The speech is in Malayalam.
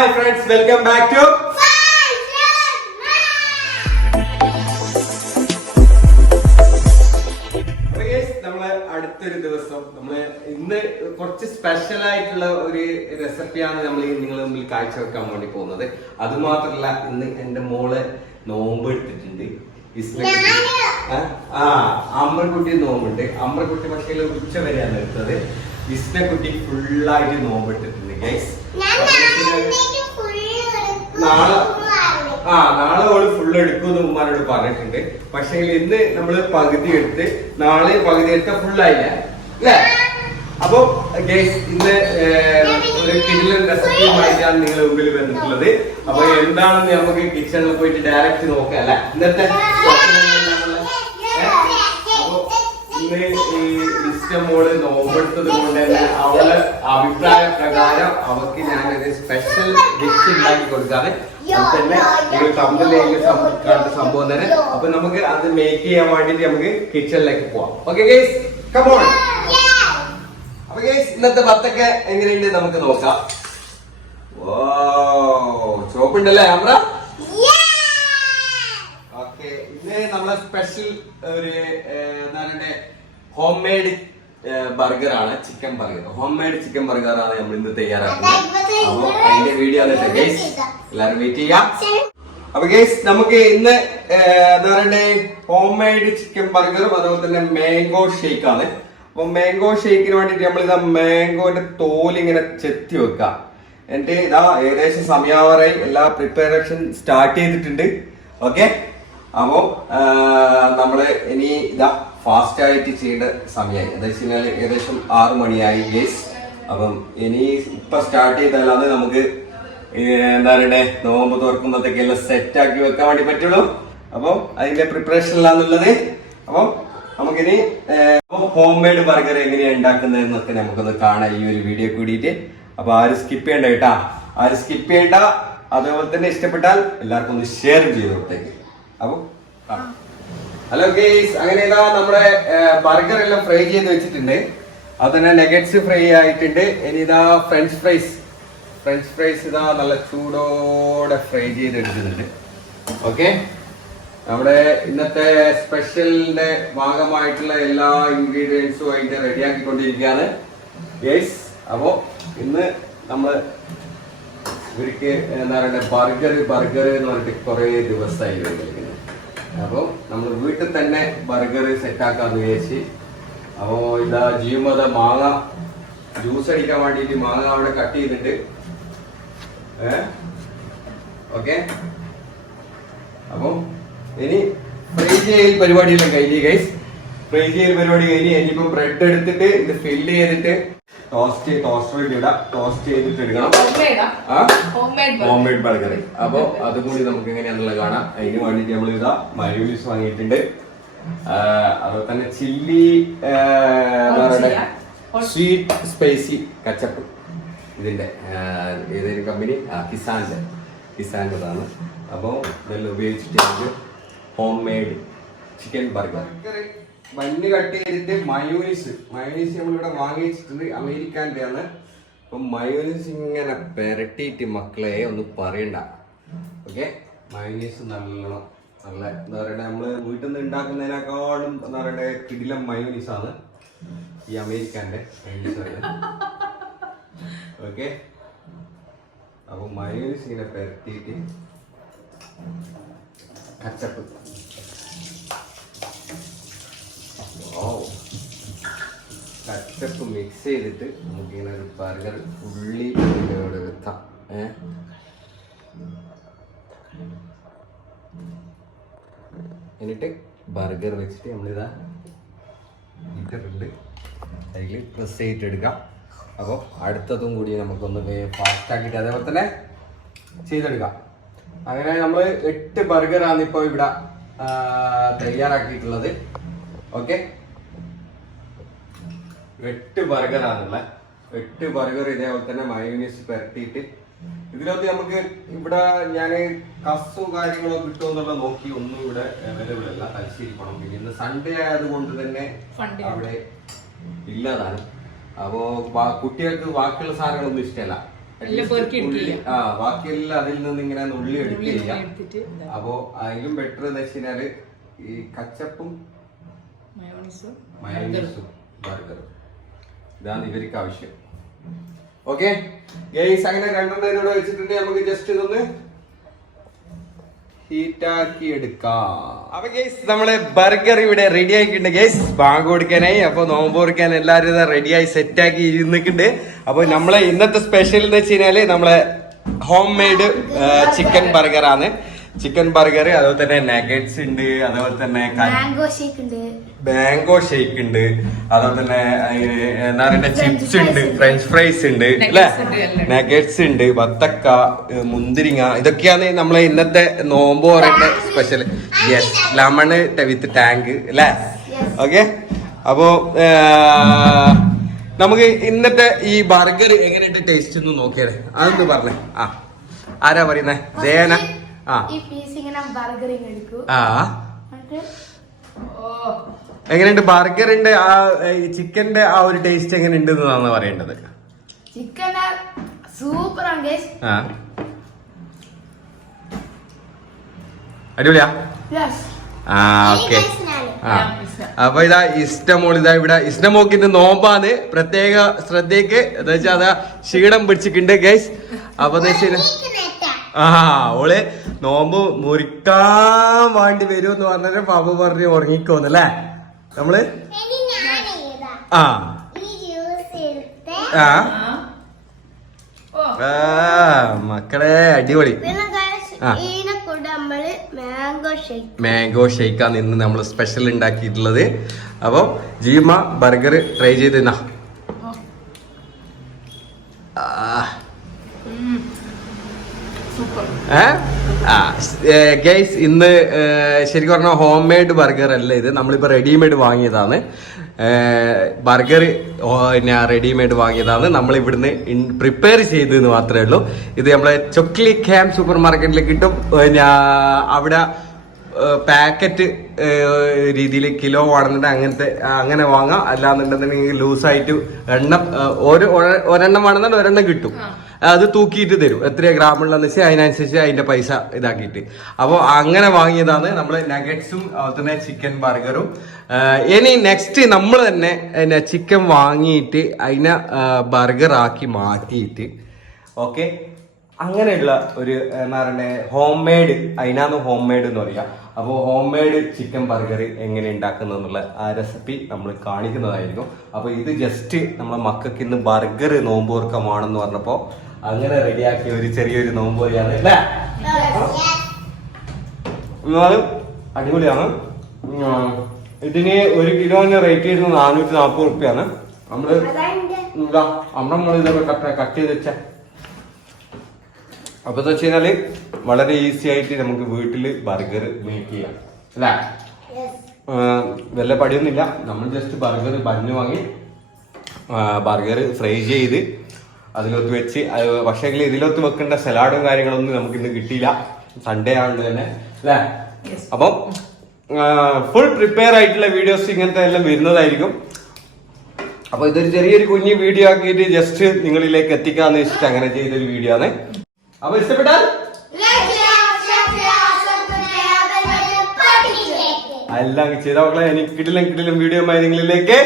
Hi friends, welcome back to അടുത്തൊരു ദിവസം നമ്മള് ഇന്ന് കുറച്ച് സ്പെഷ്യൽ ആയിട്ടുള്ള ഒരു റെസിപ്പിയാണ് നമ്മൾ നിങ്ങളുടെ മുമ്പിൽ കാഴ്ചവെക്കാൻ വേണ്ടി പോകുന്നത്. അതുമാത്രല്ല, ഇന്ന് എന്റെ മോള് നോമ്പ് എടുത്തിട്ടുണ്ട്. അമ്രക്കുട്ടി നോമ്പുണ്ട്. അമ്രക്കുട്ടി പക്ഷേ ഉച്ച വരെയാണ് എടുത്തത്. ഇസ്നക്കുട്ടി ഫുള്ളായിട്ട് നോമ്പ് എടുത്തിട്ടുണ്ട് ഗൈസ്. നാളെ ഓള് ഫുള്ള് എടുക്കുമെന്ന് ഉമ്മാനോട് പറഞ്ഞിട്ടുണ്ട്. പക്ഷെ ഇന്ന് നമ്മള് പകുതി എടുത്ത് നാളെ പകുതി എടുത്ത ഫുള്ളായില്ല അല്ലേ? അപ്പൊ ഗൈസ് ഇന്ന് ഒരു കിടിലൻ റെസിപ്പിയുമായിട്ടാണ് നിങ്ങളുടെ മുമ്പിൽ വന്നിട്ടുള്ളത്. അപ്പൊ എന്താണെന്ന് നമുക്ക് കിച്ചണിൽ പോയിട്ട് ഡയറക്റ്റ് നോക്കാം അല്ലെ? ഇന്നത്തെ ഇന്ന് ഈ ഇഷ്ടമോള് നോമ്പെടുത്തത് കൊണ്ട് തന്നെ അവളെ അഭിപ്രായ പ്രകാരം അവർക്ക് ഞാനൊരു സ്പെഷ്യൽ ഡിഷ് ഉണ്ടാക്കി കൊടുക്കാതെ തന്നെ നിങ്ങൾ തമ്മിലേക്ക് സംഭവം തന്നെ. അപ്പൊ നമുക്ക് അത് മേക്ക് ചെയ്യാൻ വേണ്ടിട്ട് നമുക്ക് കിച്ചണിലേക്ക് പോവാം. Okay guys, come on. അപ്പൊ ഗൈസ് ഇന്നത്തെ ബത്തക്ക എങ്ങനെയുണ്ട് നമുക്ക് നോക്കാം. ഓ ചോപ്പുണ്ടല്ലേ അമ്ര? ഓക്കെ, ഇത് നമ്മളെ സ്പെഷ്യൽ ഒരു എന്താ പറയണ്ടേ, ഹോം മെയ്ഡ് ബർഗർ ആണ്. Chicken burger, home made chicken burger ആണ് നമ്മൾ ഇന്ന് തയ്യാറാക്കുന്നത്. അപ്പൊ അതിന്റെ വീഡിയോ ആണ് ഗൈസ്, എല്ലാരും വെയിറ്റ് ചെയ്യാം. അപ്പൊ ഗൈസ് നമുക്ക് ഇന്ന് എന്താ പറയണ്ടേ, ഹോം മെയ്ഡ് ചിക്കൻ ബർഗറും അതുപോലെ തന്നെ മാംഗോ ഷേക്ക് ആണ്. അപ്പൊ മാംഗോ ഷേക്കിന് വേണ്ടിട്ട് നമ്മളിതാ മാംഗോന്റെ തോല് ഇങ്ങനെ ചെത്തി വെക്കാം. എന്നിട്ട് ഇതാ ഏകദേശം സമയാവറായി, എല്ലാ പ്രിപ്പറേഷൻ സ്റ്റാർട്ട് ചെയ്തിട്ടുണ്ട്. ഓക്കെ, അപ്പൊ നമ്മള് ഇനി ഇതാ ഫാസ്റ്റ് ആയിട്ട് ചെയ്യേണ്ട സമയമായി. എന്താ ഏകദേശം 6 മണിയായി ഗൈസ്. അപ്പം ഇനി ഇപ്പൊ സ്റ്റാർട്ട് ചെയ്താലാണ് നമുക്ക് എന്താ പറയണ്ടേ, നോമ്പ് തുറക്കുന്നതൊക്കെ എല്ലാം സെറ്റ് ആക്കി വെക്കാൻ വേണ്ടി പറ്റുള്ളൂ. അപ്പം അതിന്റെ പ്രിപ്പറേഷനിലാന്നുള്ളത്. അപ്പം നമുക്കിനി ഹോം മെയ്ഡ് ബർഗർ എങ്ങനെയാണ് ഉണ്ടാക്കുന്നതെന്നൊക്കെ നമുക്കൊന്ന് കാണാം ഈ ഒരു വീഡിയോ കൂടിയിട്ട്. അപ്പൊ ആരും സ്കിപ്പ് ചെയ്യണ്ട കേട്ടാ, ആരും സ്കിപ്പ് ചെയ്യണ്ട. അതേപോലെ തന്നെ ഇഷ്ടപ്പെട്ടാൽ എല്ലാവർക്കും ഒന്ന് ഷെയർ ചെയ്ത് കൊടുത്തേക്ക്. അപ്പൊ ഹലോ ഗൈസ്, അങ്ങനെ ഇതാ നമ്മുടെ ബർഗർ എല്ലാം ഫ്രൈ ചെയ്ത് വെച്ചിട്ടുണ്ട്. അത് തന്നെ നെഗറ്റ്സ് ഫ്രൈ ആയിട്ടുണ്ട്. ഇനി ഇതാ ഫ്രഞ്ച് ഫ്രൈസ് ഇതാ നല്ല ചൂടോടെ ഫ്രൈ ചെയ്ത് എടുക്കുന്നുണ്ട്. ഓക്കെ, നമ്മുടെ ഇന്നത്തെ സ്പെഷ്യലിന്റെ ഭാഗമായിട്ടുള്ള എല്ലാ ഇൻഗ്രീഡിയൻസും അതിന്റെ റെഡിയാക്കിക്കൊണ്ടിരിക്കുകയാണ് ഗൈസ്. അപ്പോ ഇന്ന് നമ്മള് ഇവർക്ക് എന്താ പറയണ്ടേ, ബർഗർ എന്ന് പറഞ്ഞിട്ട് കുറെ ദിവസമായി കളിക്കുന്നത്. അപ്പൊ നമ്മൾ വീട്ടിൽ തന്നെ ബർഗർ സെറ്റ് ആക്കാന്ന് വിചാരിച്ച്. അപ്പോ ഇതാ ജീവത മാങ്ങ ജ്യൂസ് അടിക്കാൻ വേണ്ടിട്ട് മാങ്ങ അവിടെ കട്ട് ചെയ്തിട്ട് ഓക്കെ. അപ്പൊ ഇനി ഫ്രൈ ചെയ്യൽ പരിപാടിയെല്ലാം കഴിഞ്ഞ് ഗൈസ്. ഫ്രൈ ചെയ്യൽ പരിപാടി കഴിഞ്ഞ് ഇനിയിപ്പോ ബ്രെഡ് എടുത്തിട്ട് ഇത് ഫില്ല് ചെയ്തിട്ട് ടോസ്റ്ററിൽ ഇടാം. ടോസ്റ്റ് ചെയ്തിട്ട് എടുക്കണം ഹോം മെയ്ഡ് ബർഗർ. അപ്പൊ അതും കൂടി നമുക്ക് എങ്ങനെയാണെന്നുള്ളത് കാണാം. അതിന് വേണ്ടിട്ട് നമ്മൾ ഇതാ മയോണീസ് വാങ്ങിയിട്ടുണ്ട്. അതുപോലെ തന്നെ ചില്ലി എന്താ പറയുക, സ്വീറ്റ് സ്പൈസി കച്ചപ്പ്. ഇതിന്റെ ഏതൊരു കമ്പനി, കിസാൻ്റെതാണ്. അപ്പോൾ ഇതെല്ലാം ഉപയോഗിച്ചിട്ട് ഹോം മെയ്ഡ് ചിക്കൻ ബർഗർ. മഞ്ഞ് കട്ട് ചെയ്തിട്ട് മയോനീസ് നമ്മളിവിടെ വാങ്ങി വെച്ചിട്ടുണ്ട്, അമേരിക്കാൻ്റെ ആണ്. അപ്പം മയോനീസ് ഇങ്ങനെ പെരട്ടിയിട്ട് മക്കളെ ഒന്നും പറയണ്ട. ഓക്കെ, മയോനീസ് നല്ല എന്താ പറയണേ, നമ്മള് വീട്ടിൽ നിന്ന് ഉണ്ടാക്കുന്നതിനേക്കാളും എന്താ പറയണ്ടേ കിടിലം മയോനീസാണ് ഈ അമേരിക്കാൻ്റെ മയോനീസ്. ഓക്കെ, അപ്പൊ മയോനീസ് ഇങ്ങനെ പെരട്ടിയിട്ട് കച്ചപ്പ് കച്ചപ്പ് മിക്സ് ചെയ്തിട്ട് നമുക്കിങ്ങനെ ഒരു ബർഗർ ഉള്ളി ഇതിനോട് വെക്കാം. എന്നിട്ട് ബർഗർ വെച്ചിട്ട് നമ്മളിതാ ഇട്ടിട്ടുണ്ട്, അതിൽ പ്രസ് ചെയ്തിട്ട് എടുക്കാം. അപ്പോൾ അടുത്തതും കൂടി നമുക്കൊന്ന് ഫാസ്റ്റ് ആക്കിയിട്ട് അതേപോലെ തന്നെ ചെയ്തെടുക്കാം. അങ്ങനെ നമ്മൾ 8 ബർഗറാണ് ഇപ്പോൾ ഇവിടെ തയ്യാറാക്കിയിട്ടുള്ളത്. ഓക്കെ, 8 ബർഗറാണുള്ള 8 ബർഗർ ഇതേപോലെ തന്നെ മയോനീസ് പുരട്ടിയിട്ട് ഇതിനകത്ത് നമുക്ക് ഇവിടെ ഞാൻ കസ്സും കാര്യങ്ങളോ കിട്ടുമെന്നുള്ള നോക്കി ഒന്നും ഇവിടെ അവൈലബിൾ അല്ല. തലശ്ശേരി പോകണം. പിന്നെ ഇന്ന് സൺഡേ ആയതുകൊണ്ട് തന്നെ അവിടെ ഇല്ലതാണ്. അപ്പോ കുട്ടികൾക്ക് ബാക്കിയുള്ള സാധനങ്ങളൊന്നും ഇഷ്ടമല്ല. ബാക്കിയെല്ലാം അതിൽ നിന്ന് ഇങ്ങനെ നുള്ളി എടുക്കുക. അപ്പോ അതിലും ബെറ്റർ എന്താ വെച്ച് കഴിഞ്ഞാല് ഈ കച്ചപ്പും മയോണീസും ബർഗറും ഇതാണ് ഇവർക്ക് ആവശ്യം. ഓക്കെ ഗൈസ്, അങ്ങനെ രണ്ടെണ്ണം ഇവിടെ വെച്ചിട്ടുണ്ട്. നമുക്ക് ജസ്റ്റ് ഇതൊന്ന് ഹീറ്റാക്കി എടുക്കാം. അപ്പൊ ഗൈസ് നമ്മളെ ബർഗർ ഇവിടെ റെഡി ആക്കിയിട്ടുണ്ട് ഗൈസ്. ബാങ്ക് കൊടുക്കാനായി. അപ്പൊ നോമ്പ് കൊടുക്കാൻ എല്ലാവരും റെഡിയായി സെറ്റാക്കി ഇരുന്നിട്ടുണ്ട്. അപ്പൊ നമ്മളെ ഇന്നത്തെ സ്പെഷ്യൽ എന്ന് വെച്ച് കഴിഞ്ഞാല് നമ്മളെ ഹോം മെയ്ഡ് ചിക്കൻ ബർഗർ ആണ്. ചിക്കൻ ബർഗർ, അതുപോലെ തന്നെ നഗറ്റ്സ് ഉണ്ട്, അതുപോലെ തന്നെ മാംഗോ ഷേക്ക് ഉണ്ട്, അതുപോലെ തന്നെ എന്താ പറയുക ചിപ്സ് ഉണ്ട്, ഫ്രഞ്ച് ഫ്രൈസ് ഉണ്ട് അല്ലെ, നഗറ്റ്സ് ഉണ്ട്, വത്തക്ക, മുന്തിരിങ്ങ, ഇതൊക്കെയാണ് നമ്മളെ ഇന്നത്തെ നോമ്പ് പറയുന്ന സ്പെഷ്യൽ. യെസ്, ലെമൺ വിത്ത് ടാങ്ക് അല്ലെ. ഓക്കെ, അപ്പോ നമുക്ക് ഇന്നത്തെ ഈ ബർഗർ എങ്ങനെയുണ്ട് ടേസ്റ്റ് ഒന്ന് നോക്കിയാലേ. അതൊന്ന് പറഞ്ഞേ. ആരാ പറയുന്നേ? ജയന. എങ്ങനെയുണ്ട് ബർഗറിന്റെ ആ ചിക്കന്റെ ആ ഒരു ടേസ്റ്റ് എങ്ങനെയുണ്ട് എന്നാണ് പറയേണ്ടത്. ചിക്കൻ സൂപ്പർ ആണ്. അടിപൊളിയാ. ഓക്കെ. അപ്പൊ ഇതാ ഇഷ്ടമോൾ ഇതാ ഇവിടെ. ഇഷ്ടമോക്കിന്റെ നോമ്പാണ്, പ്രത്യേക ശ്രദ്ധയ്ക്ക്. എന്താ വെച്ചാൽ അതാ ക്ഷീണം പിടിച്ചിട്ടുണ്ട് ഗൈസ്. അപ്പൊ ഓള് നോമ്പ് മുറിക്കാൻ വേണ്ടി വരും എന്ന് പറഞ്ഞാൽ പാപ്പ പറഞ്ഞ് ഉറങ്ങിക്കോന്നല്ലേ നമ്മള്. മക്കളെ അടിപൊളി. മാംഗോ ഷേക്കാണ് ഇന്ന് നമ്മൾ സ്പെഷ്യൽ ഉണ്ടാക്കിയിട്ടുള്ളത്. അപ്പൊ ജീമ ബർഗർ ട്രൈ ചെയ്തെന്നാ. ഗൈസ് ഇന്ന് ശരിക്കും പറഞ്ഞാൽ ഹോം മെയ്ഡ് ബർഗർ അല്ല ഇത്, നമ്മളിപ്പോ റെഡിമെയ്ഡ് വാങ്ങിയതാണ്. ബർഗർ റെഡിമെയ്ഡ് വാങ്ങിയതാണ്, നമ്മൾ ഇവിടുന്ന് പ്രിപ്പയർ ചെയ്തതെന്ന് മാത്രമേ ഉള്ളൂ. ഇത് നമ്മളെ ചൊക്ലി ക്യാമ്പ് സൂപ്പർ മാർക്കറ്റിൽ കിട്ടും. അവിടെ പാക്കറ്റ് രീതിയിൽ കിലോ വേണമെന്നുണ്ടെങ്കിൽ അങ്ങനെ വാങ്ങാം. അല്ലാന്നുണ്ടെന്നുണ്ടെങ്കിൽ ലൂസായിട്ട് എണ്ണം ഒരെണ്ണം വേണമെന്നുണ്ടെങ്കിൽ ഒരെണ്ണം കിട്ടും. അത് തൂക്കിയിട്ട് തരും, എത്ര ഗ്രാമുള്ളതെന്ന് വെച്ചാൽ അതിനനുസരിച്ച് അതിന്റെ പൈസ ഇതാക്കിയിട്ട്. അപ്പോൾ അങ്ങനെ വാങ്ങിയതാണ് നമ്മൾ നഗറ്റ്സും അതുപോലെ തന്നെ ചിക്കൻ ബർഗറും. ഇനി നെക്സ്റ്റ് നമ്മൾ തന്നെ ചിക്കൻ വാങ്ങിയിട്ട് അതിനെ ബർഗർ ആക്കി മാറ്റിയിട്ട് ഓക്കെ അങ്ങനെയുള്ള ഒരു എന്താ പറയണ്ടേ ഹോം മെയ്ഡ്, അതിനാണ് ഹോം മെയ്ഡ് എന്ന് പറയുക. അപ്പോൾ ഹോം മെയ്ഡ് ചിക്കൻ ബർഗർ എങ്ങനെ ഉണ്ടാക്കുന്നത് എന്നുള്ള ആ റെസിപ്പി നമ്മൾ കാണിക്കുന്നതായിരിക്കും. അപ്പോൾ ഇത് ജസ്റ്റ് നമ്മളെ മക്കൾക്ക് ഇന്ന് ബർഗർ നോമ്പ് ഓർക്കമാണെന്ന് പറഞ്ഞപ്പോൾ അങ്ങനെ റെഡിയാക്കിയ ഒരു ചെറിയൊരു നോമ്പ് വരികയാണ് അല്ലേ. എന്നാലും അടിപൊളിയാണ്. ഇതിന് 1 കിലോന് റേറ്റ് ചെയ്യുന്നത് 440 റുപ്യാണ്. നമ്മൾ ഇതൊക്കെ കട്ട് ചെയ്ത് വെച്ച. അപ്പൊ എന്താ വെച്ച് കഴിഞ്ഞാല് വളരെ ഈസി ആയിട്ട് നമുക്ക് വീട്ടില് ബർഗർ മേക്ക് ചെയ്യാം അല്ലേ. വല്ല പടിയൊന്നുമില്ല. നമ്മൾ ജസ്റ്റ് ബർഗർ ബന്ന് വാങ്ങി ബർഗർ ഫ്രൈ ചെയ്ത് അതിലൊത്ത് വെച്ച്, പക്ഷേ ഇതിലൊത്ത് വെക്കേണ്ട സലാഡും കാര്യങ്ങളൊന്നും നമുക്ക് ഇന്ന് കിട്ടിയില്ല, സൺഡേ ആണെന്ന് തന്നെ അല്ലേ. അപ്പം ഫുൾ പ്രിപ്പയർ ആയിട്ടുള്ള വീഡിയോസ് ഇങ്ങനത്തെ എല്ലാം വരുന്നതായിരിക്കും. അപ്പൊ ഇതൊരു ചെറിയൊരു കുഞ്ഞു വീഡിയോ ആക്കിയിട്ട് ജസ്റ്റ് നിങ്ങളിലേക്ക് എത്തിക്കാന്ന് വെച്ചിട്ട് അങ്ങനെ ചെയ്തൊരു വീഡിയോ ആണ്. അപ്പൊ ഇഷ്ടപ്പെട്ടാൽ എല്ലാം ചെയ്ത മക്കളെ എനിക്ക് കിടിലും വീഡിയോ നിങ്ങളിലേക്ക്